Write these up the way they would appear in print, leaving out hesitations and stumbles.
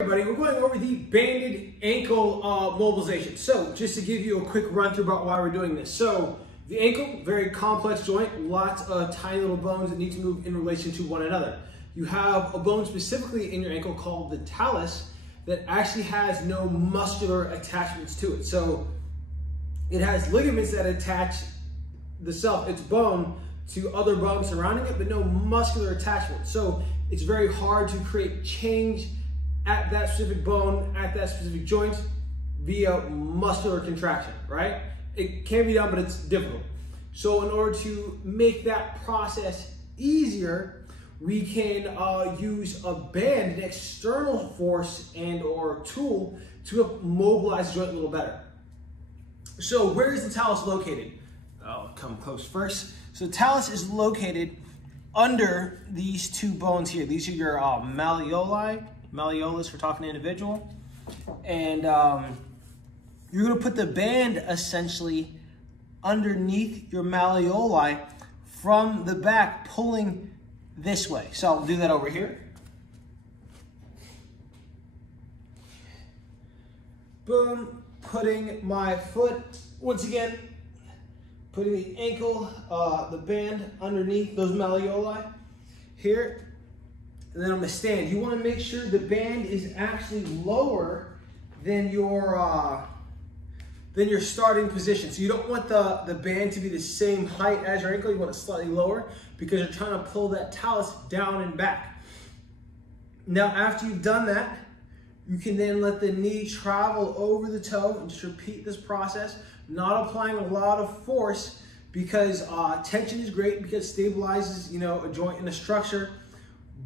Everybody, we're going over the banded ankle mobilization. So just to give you a quick run through about why we're doing this. So the ankle, very complex joint, lots of tiny little bones that need to move in relation to one another. You have a bone specifically in your ankle called the talus that actually has no muscular attachments to it. So it has ligaments that attach its bone to other bones surrounding it, but no muscular attachment. So it's very hard to create change at that specific bone, at that specific joint via muscular contraction, right? It can be done, but it's difficult. So in order to make that process easier, we can use a band, an external force and or tool to help mobilize the joint a little better. So where is the talus located? I'll come close first. So the talus is located under these two bones here. These are your malleolus for talking individual. And you're gonna put the band essentially underneath your malleoli from the back, pulling this way. So I'll do that over here. Boom, putting my foot, once again, putting the ankle, the band underneath those malleoli here. And then I'm gonna stand. You wanna make sure the band is actually lower than your starting position. So you don't want the band to be the same height as your ankle. You want it slightly lower because you're trying to pull that talus down and back. Now, after you've done that, you can then let the knee travel over the toe and just repeat this process, not applying a lot of force because tension is great because it stabilizes, a joint and a structure,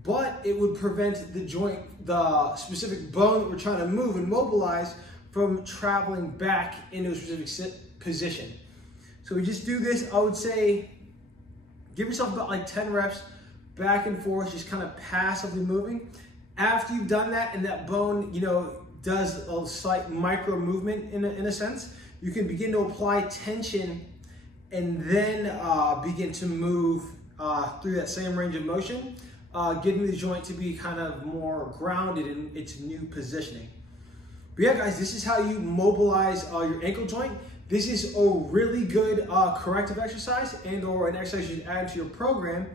but it would prevent the joint, the specific bone that we're trying to move and mobilize from traveling back into a specific position. So we just do this, I would say, give yourself about like 10 reps, back and forth, just kind of passively moving. After you've done that and that bone, does a slight micro movement in a sense, you can begin to apply tension and then begin to move through that same range of motion, getting the joint to be kind of more grounded in its new positioning. But yeah, guys, this is how you mobilize your ankle joint. This is a really good corrective exercise and or an exercise you can add to your program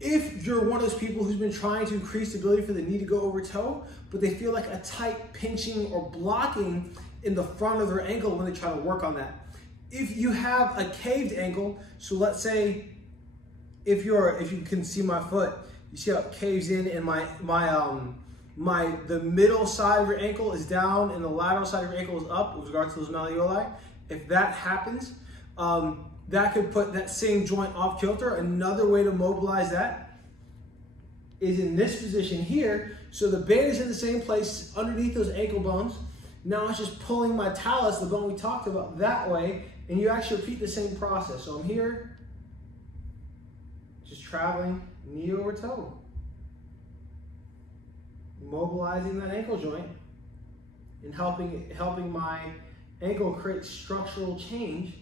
if you're one of those people who's been trying to increase the ability for the knee to go over toe, but they feel like a tight pinching or blocking in the front of their ankle when they try to work on that. If you have a caved ankle, so let's say if you can see my foot, you see how it caves in and the middle side of your ankle is down and the lateral side of your ankle is up with regards to those malleoli. If that happens, that could put that same joint off kilter. Another way to mobilize that is in this position here. So the band is in the same place underneath those ankle bones. Now it's just pulling my talus, the bone we talked about, that way, and you actually repeat the same process. So I'm here, just traveling knee over toe, mobilizing that ankle joint and helping my ankle create structural change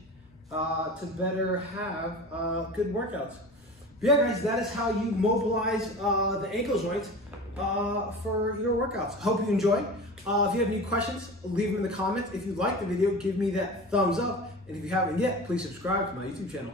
to better have good workouts. But yeah, guys, that is how you mobilize the ankle joint for your workouts. Hope you enjoy. If you have any questions, leave them in the comments. If you like the video, give me that thumbs up. And if you haven't yet, please subscribe to my YouTube channel.